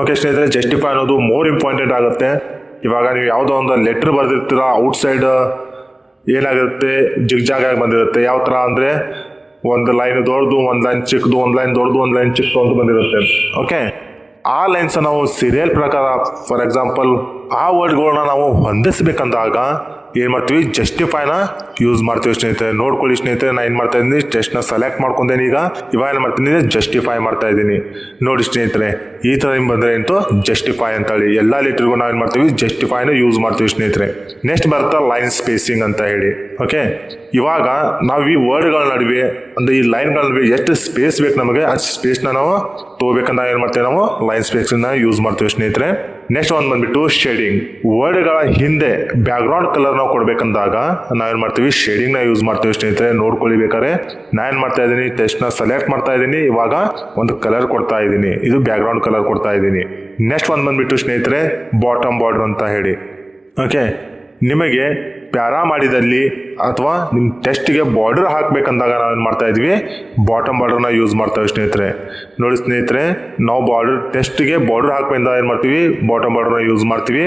ಓಕೆ ಸ್ನೇಹಿತರೆ, ಜಸ್ಟಿಫೈ ಅನ್ನೋದು ಮೋರ್ ಇಂಪಾರ್ಟೆಂಟ್ ಆಗುತ್ತೆ. ಇವಾಗ ನೀವು ಯಾವುದೋ ಒಂದು ಲೆಟ್ರ್ ಬರೆದಿರ್ತೀರ, ಔಟ್ಸೈಡ್ ಏನಾಗಿರುತ್ತೆ, ಜಿಗ್ಜಾಗ್ ಆಗಿ ಬಂದಿರುತ್ತೆ. ಯಾವ ಥರ ಅಂದರೆ ಒಂದು ಲೈನ್ ದೊಡ್ಡದು, ಒಂದು ಲೈನ್ ಚಿಕ್ಕದು, ಒಂದು ಲೈನ್ ದೊಡ್ಡದು, ಒಂದು ಲೈನ್ ಚಿಕ್ಕದು ಅಂತ ಬಂದಿರುತ್ತೆ. ಓಕೆ, ಆ ಲೈನ್ಸ್ ನಾವು ಸೀರಿಯಲ್ ಪ್ರಕಾರ, ಫಾರ್ ಎಕ್ಸಾಂಪಲ್ ಆ ವರ್ಡ್ಗಳನ್ನ ನಾವು ಹೊಂದಿಸ್ಬೇಕಂದಾಗ ಏನು ಮಾಡ್ತೀವಿ, ಜಸ್ಟಿಫೈನ ಯೂಸ್ ಮಾಡ್ತೀವಿ ಸ್ನೇಹಿತರೆ. ನೋಡ್ಕೊಳ್ಳಿ ಸ್ನೇಹಿತರೆ, ನಾನು ಏನು ಮಾಡ್ತಾ ಇದ್ದೀನಿ, ಟೆಸ್ಟ್ನ ಸೆಲೆಕ್ಟ್ ಮಾಡ್ಕೊಂಡೇನೆ. ಇವಾಗ ಏನು ಮಾಡ್ತೀನಿ, ಜಸ್ಟಿಫೈ ಮಾಡ್ತಾ ಇದ್ದೀನಿ. ನೋಡಿ ಸ್ನೇಹಿತರೆ, ಈ ಥರ ನಿಮ್ಗೆ ಬಂದರೆ ಎಂಟು ಜಸ್ಟಿಫೈ ಅಂತೇಳಿ ಎಲ್ಲ ಲೆಟರ್ಗೂ ನಾವು ಏನು ಮಾಡ್ತೀವಿ, ಜಸ್ಟಿಫೈನ ಯೂಸ್ ಮಾಡ್ತೀವಿ ಸ್ನೇಹಿತರೆ. ನೆಕ್ಸ್ಟ್ ಬರ್ತಾ ಲೈನ್ ಸ್ಪೇಸಿಂಗ್ ಅಂತ ಹೇಳಿ. ಓಕೆ, ಇವಾಗ ನಾವು ಈ ವರ್ಡ್ಗಳ ನಡುವೆ ಅಂದರೆ ಈ ಲೈನ್ಗಳ ನಡುವೆ ಎಷ್ಟು ಸ್ಪೇಸ್ ಬೇಕು ನಮಗೆ, ಆ ಸ್ಪೇಸ್ನ ನಾವು ತಗೋಬೇಕಂತ ಏನು ಮಾಡ್ತೀವಿ, ನಾವು ಲೈನ್ ಸ್ಪೇಸ್ನ ಯೂಸ್ ಮಾಡ್ತೀವಿ ಸ್ನೇಹಿತರೆ. ನೆಕ್ಸ್ಟ್ ಒಂದು ಬಂದ್ಬಿಟ್ಟು ಶೇಡಿಂಗ್. ವರ್ಡ್ಗಳ ಹಿಂದೆ ಬ್ಯಾಕ್ಗ್ರೌಂಡ್ ಕಲರ್ ನಾವು ಕೊಡ್ಬೇಕಂದಾಗ ನಾವೇನು ಮಾಡ್ತೀವಿ, ಶೇಡಿಂಗ್ನ ಯೂಸ್ ಮಾಡ್ತೀವಿ ಸ್ನೇಹಿತರೆ. ನೋಡ್ಕೊಳ್ಳಿ ಬೇಕಾದ್ರೆ ನಾ ಏನು ಮಾಡ್ತಾ ಇದ್ದೀನಿ, ಟೆಸ್ಟ್ನ ಸೆಲೆಕ್ಟ್ ಮಾಡ್ತಾ ಇದ್ದೀನಿ. ಇವಾಗ ಒಂದು ಕಲರ್ ಕೊಡ್ತಾ ಇದ್ದೀನಿ, ಇದು ಬ್ಯಾಕ್ಗ್ರೌಂಡ್ ಕಲರ್ ಕೊಡ್ತಾ ಇದ್ದೀನಿ. ನೆಕ್ಸ್ಟ್ ಒಂದು ಬಂದ್ಬಿಟ್ಟು ಸ್ನೇಹಿತರೆ ಬಾಟಮ್ ಬಾರ್ಡರ್ ಅಂತ ಹೇಳಿ. ಓಕೆ, ನಿಮಗೆ ಪ್ಯಾರಾ ಮಾಡಿದಲ್ಲಿ ಅಥವಾ ನಿಮ್ಮ ಟೆಸ್ಟ್ಗೆ ಬಾರ್ಡರ್ ಹಾಕಬೇಕಂದಾಗ ನಾವೇನು ಮಾಡ್ತಾ ಇದ್ವಿ, ಬಾಟಮ್ ಬಾರ್ಡರ್ನ ಯೂಸ್ ಮಾಡ್ತೇವೆ ಸ್ನೇಹಿತರೆ. ನೋಡಿ ಸ್ನೇಹಿತರೆ, ನಾವು ಬಾರ್ಡರ್ ಟೆಸ್ಟ್ಗೆ ಬಾರ್ಡರ್ ಹಾಕಬೇಕಂದಾಗ ಏನು ಮಾಡ್ತೀವಿ, ಬಾಟಮ್ ಬಾರ್ಡರ್ನ ಯೂಸ್ ಮಾಡ್ತೀವಿ.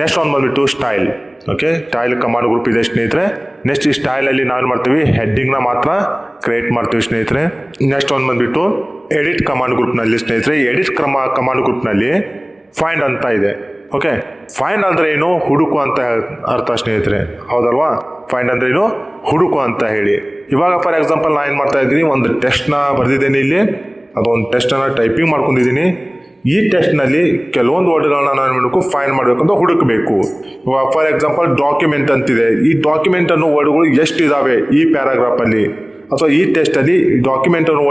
ನೆಕ್ಸ್ಟ್ ಒಂದು ಬಂದ್ಬಿಟ್ಟು style. Okay, style command group ಇದೆ ಸ್ನೇಹಿತರೆ. ನೆಕ್ಸ್ಟ್ ಈ ಸ್ಟೈಲಲ್ಲಿ ನಾವೇನು ಮಾಡ್ತೀವಿ, ಹೆಡ್ಡಿಂಗ್ನ ಮಾತ್ರ ಕ್ರಿಯೇಟ್ ಮಾಡ್ತೀವಿ ಸ್ನೇಹಿತರೆ. ನೆಕ್ಸ್ಟ್ ಒಂದು ಬಂದ್ಬಿಟ್ಟು ಎಡಿಟ್ ಕಮಾಂಡ್ ಗ್ರೂಪ್ನಲ್ಲಿ ಸ್ನೇಹಿತರೆ, ಎಡಿಟ್ ಕಮಾಂಡ್ ಗ್ರೂಪ್ನಲ್ಲಿ ಫೈಂಡ್ ಅಂತ ಇದೆ. ಓಕೆ, ಫೈಂಡ್ ಅಂದ್ರೆ ಏನು, ಹುಡುಕು ಅಂತ ಅರ್ಥ ಸ್ನೇಹಿತರೆ, ಹೌದಲ್ವಾ. ಫೈಂಡ್ ಅಂದ್ರೆ ಏನು, ಹುಡುಕು ಅಂತ ಹೇಳಿ. ಇವಾಗ ಫಾರ್ ಎಕ್ಸಾಂಪಲ್ ನಾನು ಏನು ಮಾಡ್ತಾ ಇದ್ದೀನಿ, ಒಂದು ಟೆಸ್ಟ್ನ ಬರೆದಿದ್ದೀನಿ ಇಲ್ಲಿ, ಅದೊಂದು ಟೆಸ್ಟನ್ನು ಟೈಪಿಂಗ್ ಮಾಡ್ಕೊಂಡಿದ್ದೀನಿ. ಈ ಟೆಸ್ಟ್ನಲ್ಲಿ ಕೆಲವೊಂದು ವರ್ಡ್ಗಳನ್ನ ನಾನು ಮಾಡಬೇಕು, ಫೈಂಡ್ ಮಾಡಬೇಕು ಅಂತ ಹುಡುಕಬೇಕು. ಇವಾಗ ಫಾರ್ ಎಕ್ಸಾಂಪಲ್ ಡಾಕ್ಯುಮೆಂಟ್ ಅಂತಿದೆ, ಈ ಡಾಕ್ಯುಮೆಂಟ್ ಅನ್ನೋ ವರ್ಡ್ಗಳು ಎಷ್ಟಿದಾವೆ ಈ ಪ್ಯಾರಾಗ್ರಾಫಲ್ಲಿ ಅಥವಾ ಈ ಟೆಸ್ಟಲ್ಲಿ ಡಾಕ್ಯುಮೆಂಟ್ ಅನ್ನೋ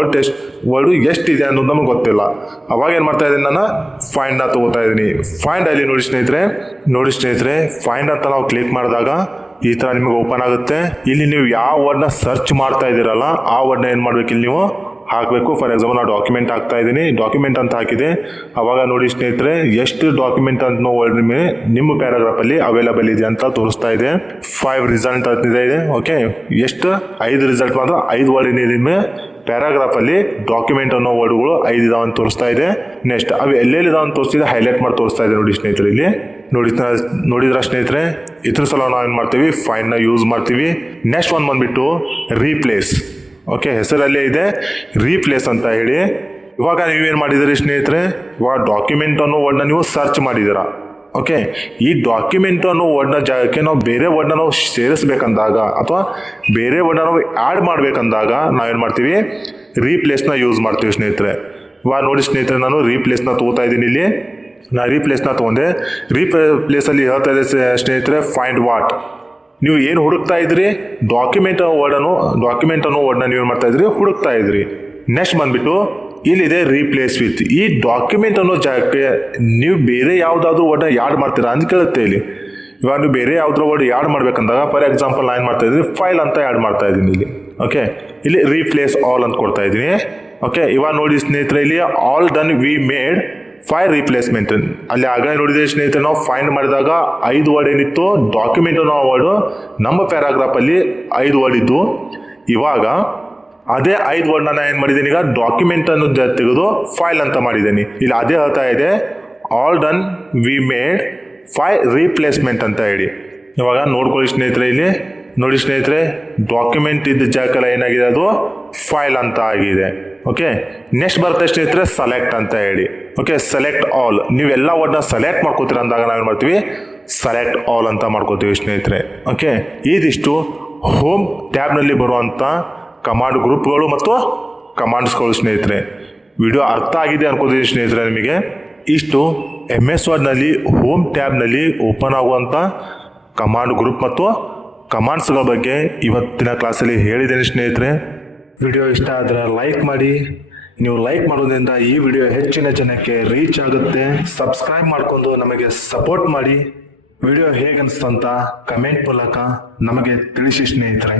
ವರ್ಡ್ ಎಷ್ಟಿದೆ ಅನ್ನೋದು ನಮಗೆ ಗೊತ್ತಿಲ್ಲ. ಅವಾಗ ಏನು ಮಾಡ್ತಾ ಇದ್ದೀನಿ, ನಾನು ಫೈಂಡ್ನ ತಗೋತಾ ಇದ್ದೀನಿ. ಫೈಂಡ್ ಅಲ್ಲಿ ನೋಡಿ ಸ್ನೇಹಿತರೆ, ಫೈಂಡ್ ಅಂತ ನಾವು ಕ್ಲಿಕ್ ಮಾಡಿದಾಗ ಈ ಥರ ನಿಮಗೆ ಓಪನ್ ಆಗುತ್ತೆ. ಇಲ್ಲಿ ನೀವು ಯಾವ ವರ್ಡ್ನ ಸರ್ಚ್ ಮಾಡ್ತಾ ಇದ್ದೀರಲ್ಲ, ಆ ವರ್ಡ್ನ ಏನು ಮಾಡ್ಬೇಕು, ಇಲ್ಲಿ ನೀವು ಹಾಕಬೇಕು. ಫಾರ್ ಎಕ್ಸಾಂಪಲ್ ನಾವು ಡಾಕ್ಯುಮೆಂಟ್ ಹಾಕ್ತಾ ಇದ್ದೀನಿ, ಡಾಕ್ಯುಮೆಂಟ್ ಅಂತ ಹಾಕಿದೆ. ಅವಾಗ ನೋಡಿ ಸ್ನೇಹಿತರೆ, ಎಷ್ಟು ಡಾಕ್ಯುಮೆಂಟ್ ಅಂತ ವರ್ಡ್ ನಿಮ್ಮ ಪ್ಯಾರಾಗ್ರಾಫಲ್ಲಿ ಅವೈಲಬಲ್ ಇದೆ ಅಂತ ತೋರಿಸ್ತಾ ಇದೆ. 5 ರಿಸಲ್ಟ್ ಅಂತಿದೆ. ಓಕೆ, ಎಷ್ಟು 5 ರಿಸಲ್ಟ್ ಮಾತ್ರ 5 ವರ್ಡ್ ಏನಿದೆ ಪ್ಯಾರಾಗ್ರಾಫಲ್ಲಿ, ಡಾಕ್ಯುಮೆಂಟ್ ಅನ್ನೋ ವರ್ಡ್ಗಳು 5 ಇದಾವೆ ಅಂತ ತೋರಿಸ್ತಾ ಇದೆ. ನೆಕ್ಸ್ಟ್ ಅವು ಎಲ್ಲೆಲ್ಲಿದಾವೆ ಅಂತ ತೋರಿಸ್ತಿದೆ, ಹೈಲೈಟ್ ಮಾಡಿ ತೋರಿಸ್ತಾ ಇದೆ ನೋಡಿ ಸ್ನೇಹಿತರೆ. ಇಲ್ಲಿ ನೋಡಿದ್ರ ಸ್ನೇಹಿತರೆ, ಇದ್ರ ಸಲ ನಾವು ಏನು ಮಾಡ್ತೀವಿ, ಫೈಂಡ್ನ ಯೂಸ್ ಮಾಡ್ತೀವಿ. ನೆಕ್ಸ್ಟ್ ಒಂದು ಬಂದ್ಬಿಟ್ಟು ರೀಪ್ಲೇಸ್. ಓಕೆ, ಹೆಸರಲ್ಲೇ ಇದೆ ರೀಪ್ಲೇಸ್ ಅಂತ ಹೇಳಿ. ಇವಾಗ ನೀವೇನು ಮಾಡಿದಿರಿ ಸ್ನೇಹಿತರೆ, ಇವಾಗ ಡಾಕ್ಯುಮೆಂಟ್ ಅನ್ನೋ ವರ್ಡ್ನ ನೀವು ಸರ್ಚ್ ಮಾಡಿದ್ದೀರಾ. ಓಕೆ, ಈ ಡಾಕ್ಯುಮೆಂಟ್ ಅನ್ನೋ ವರ್ಡ್ನ ಜಾಗಕ್ಕೆ ನಾವು ಬೇರೆ ವರ್ಡ್ನ ನಾವು ಸೇರಿಸ್ಬೇಕಂದಾಗ ಅಥವಾ ಬೇರೆ ವರ್ಡ್ನ ನಾವು ಆ್ಯಡ್ ಮಾಡ್ಬೇಕಂದಾಗ ನಾವೇನು ಮಾಡ್ತೀವಿ, ರೀಪ್ಲೇಸ್ನ ಯೂಸ್ ಮಾಡ್ತೀವಿ ಸ್ನೇಹಿತರೆ. ಇವಾಗ ನೋಡಿ ಸ್ನೇಹಿತರೆ, ನಾನು ರೀಪ್ಲೇಸ್ನ ತಗೋತಾ ಇದ್ದೀನಿ. ಇಲ್ಲಿ ನಾ ರೀಪ್ಲೇಸ್ನ ತೊಗೊಂಡೆ. ರೀಪ್ಲೇಸಲ್ಲಿ ಹೇಳ್ತಾ ಇದೆ ಸ್ನೇಹಿತರೆ, ಫೈಂಡ್ ವಾಟ್. ನೀವು ಏನು ಹುಡುಕ್ತಾ ಇದ್ರಿ, ಡಾಕ್ಯುಮೆಂಟ್ ಅನ್ನೋ ವರ್ಡ್ನ ನೀವು ಏನು ಮಾಡ್ತಾ ಇದ್ರಿ, ಹುಡುಕ್ತಾ ಇದ್ರಿ. ನೆಕ್ಸ್ಟ್ ಬಂದ್ಬಿಟ್ಟು ಇಲ್ಲಿದೆ ರೀಪ್ಲೇಸ್ ವಿತ್. ಈ ಡಾಕ್ಯುಮೆಂಟ್ ಅನ್ನೋ ಜಾಗಕ್ಕೆ ನೀವು ಬೇರೆ ಯಾವುದಾದ್ರೂ ವರ್ಡ್ನ ಯಾಡ್ ಮಾಡ್ತೀರಾ ಅಂತ ಕೇಳುತ್ತೆ ಇಲ್ಲಿ. ಇವಾಗ ನೀವು ಬೇರೆ ಯಾವ್ದಾದ್ರು ವರ್ಡ್ ಯಾಡ್ ಮಾಡ್ಬೇಕಂದಾಗ ಫಾರ್ ಎಕ್ಸಾಂಪಲ್ ನಾನು ಏನು ಮಾಡ್ತಾ ಇದ್ದೀನಿ, ಫೈಲ್ ಅಂತ ಯಾಡ್ ಮಾಡ್ತಾ ಇದ್ದೀನಿ ಇಲ್ಲಿ. ಓಕೆ, ಇಲ್ಲಿ ರೀಪ್ಲೇಸ್ ಆಲ್ ಅಂತ ಕೊಡ್ತಾ ಇದ್ದೀನಿ. ಓಕೆ, ಇವಾಗ ನೋಡಿ ಸ್ನೇಹಿತರೆ, ಇಲ್ಲಿ all done we made 5 replacement. ಅಲ್ಲಿ ಆಗಲೇ ನೋಡಿದ್ರೆ ಸ್ನೇಹಿತರೆ, ನಾವು ಫೈಂಡ್ ಮಾಡಿದಾಗ 5 ವರ್ಡ್ ಏನಿತ್ತು ಡಾಕ್ಯುಮೆಂಟ್ ಅನ್ನೋ ವರ್ಡು, ನಮ್ಮ ಪ್ಯಾರಾಗ್ರಾಫಲ್ಲಿ 5 ವರ್ಡ್ ಇದ್ದು. ಇವಾಗ ಅದೇ 5 ವರ್ಡ್ನ ನಾನು ಏನು ಮಾಡಿದ್ದೀನಿ, ಈಗ ಡಾಕ್ಯುಮೆಂಟ್ ಅನ್ನು ತೆಗೆದು ಫೈಲ್ ಅಂತ ಮಾಡಿದ್ದೀನಿ. ಇಲ್ಲಿ ಅದೇ ಹೇಳ್ತಾ ಇದೆ all done we made 5 replacement ಅಂತ ಹೇಳಿ. ಇವಾಗ ನೋಡ್ಕೊಳ್ಳಿ ಸ್ನೇಹಿತರೆ, ಇಲ್ಲಿ ನೋಡಿ ಸ್ನೇಹಿತರೆ, ಡಾಕ್ಯುಮೆಂಟ್ ಇದ್ದ ಜಾಗಲ್ಲ ಏನಾಗಿದೆ, ಅದು ಫೈಲ್ ಅಂತ ಆಗಿದೆ. ಓಕೆ, ನೆಕ್ಸ್ಟ್ ಬರುತ್ತೆ ಸ್ನೇಹಿತರೆ ಸೆಲೆಕ್ಟ್ ಅಂತ ಹೇಳಿ. Okay, select all. ನೀವೆಲ್ಲ ವರ್ಡ್ನ ಸೆಲೆಕ್ಟ್ ಮಾಡ್ಕೋತೀರ ಅಂದಾಗ ನಾವೇನು ಮಾಡ್ತೀವಿ, ಸೆಲೆಕ್ಟ್ ಆಲ್ ಅಂತ ಮಾಡ್ಕೋತೀವಿ ಸ್ನೇಹಿತರೆ. ಓಕೆ, ಇದಿಷ್ಟು ಹೋಮ್ ಟ್ಯಾಬ್ನಲ್ಲಿ ಬರುವಂಥ ಕಮಾಂಡ್ ಗ್ರೂಪ್ಗಳು ಮತ್ತು ಕಮಾಂಡ್ಸ್ಗಳು ಸ್ನೇಹಿತರೆ. ವಿಡಿಯೋ ಅರ್ಥ ಆಗಿದೆ ಅನ್ಕೋತೀನಿ ಸ್ನೇಹಿತರೆ ನಿಮಗೆ. ಇಷ್ಟು MS ವರ್ಡ್ನಲ್ಲಿ ಹೋಮ್ ಟ್ಯಾಬ್ನಲ್ಲಿ ಓಪನ್ ಆಗುವಂಥ ಕಮಾಂಡ್ ಗ್ರೂಪ್ ಮತ್ತು ಕಮಾಂಡ್ಸ್ಗಳ ಬಗ್ಗೆ ಇವತ್ತಿನ ಕ್ಲಾಸಲ್ಲಿ ಹೇಳಿದ್ದೇನೆ ಸ್ನೇಹಿತರೆ. ವಿಡಿಯೋ ಇಷ್ಟ ಆದರೆ ಲೈಕ್ ಮಾಡಿ. ನೀವು ಲೈಕ್ ಮಾಡೋದ್ರಿಂದ ಈ ವಿಡಿಯೋ ಹೆಚ್ಚಿನ ಜನಕ್ಕೆ ರೀಚ್ ಆಗುತ್ತೆ. ಸಬ್ಸ್ಕ್ರೈಬ್ ಮಾಡಿಕೊಂಡು ನಮಗೆ ಸಪೋರ್ಟ್ ಮಾಡಿ. ವಿಡಿಯೋ ಹೇಗನ್ನಿಸ್ತಂತ ಕಮೆಂಟ್ ಮೂಲಕ ನಮಗೆ ತಿಳಿಸಿ ಸ್ನೇಹಿತರೆ.